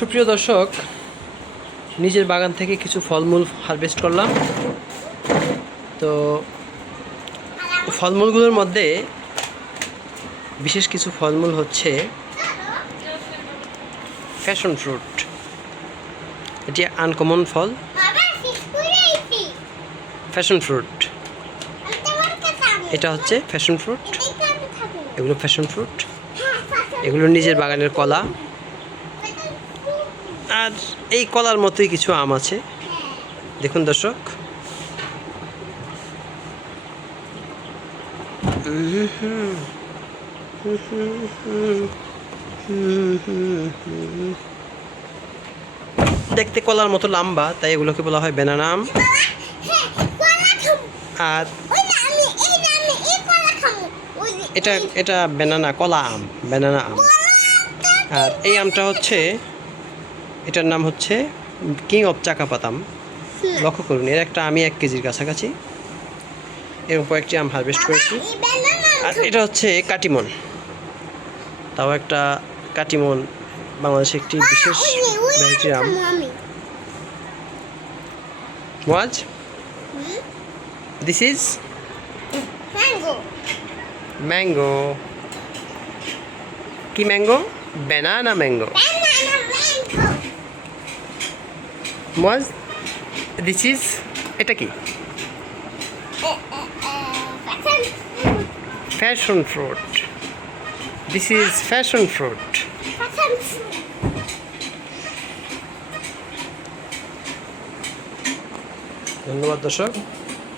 সুপ্রিয় দর্শক, নিজের বাগান থেকে কিছু ফলমূল হারভেস্ট করলাম। তো ফলমূলগুলোর মধ্যে বিশেষ কিছু ফলমূল হচ্ছে প্যাশন ফ্রুট। এটি আনকমন ফল, প্যাশন ফ্রুট। এটা হচ্ছে প্যাশন ফ্রুট, এগুলো প্যাশন ফ্রুট, এগুলো নিজের বাগানের কলা। আর এই কলার মতোই কিছু আম আছে, দেখুন দর্শক। দেখতে কলার মতো লম্বা, তাই এগুলোকে বলা হয় ব্যানানা আম। আর এটা ব্যানানা কলা আম, ব্যানানা আম। আর এই আমটা হচ্ছে, এটার নাম হচ্ছে কিং অফ চাকাপাত আম। লক্ষ্য করুন, এর একটা আমি 1 কেজির কাছাকাছি এরকম কয়েকটি আম হারভেস্ট করেছি। আর এটা হচ্ছে কাটিমন, তাও একটা কাটিমন বাংলাদেশে একটি বিশেষ ভ্যারাইটির আম। Was this is mango. কি mango? Banana mango. Was this is, এটা কি? Passion fruit. This is passion fruit. ধন্যবাদ দর্শক।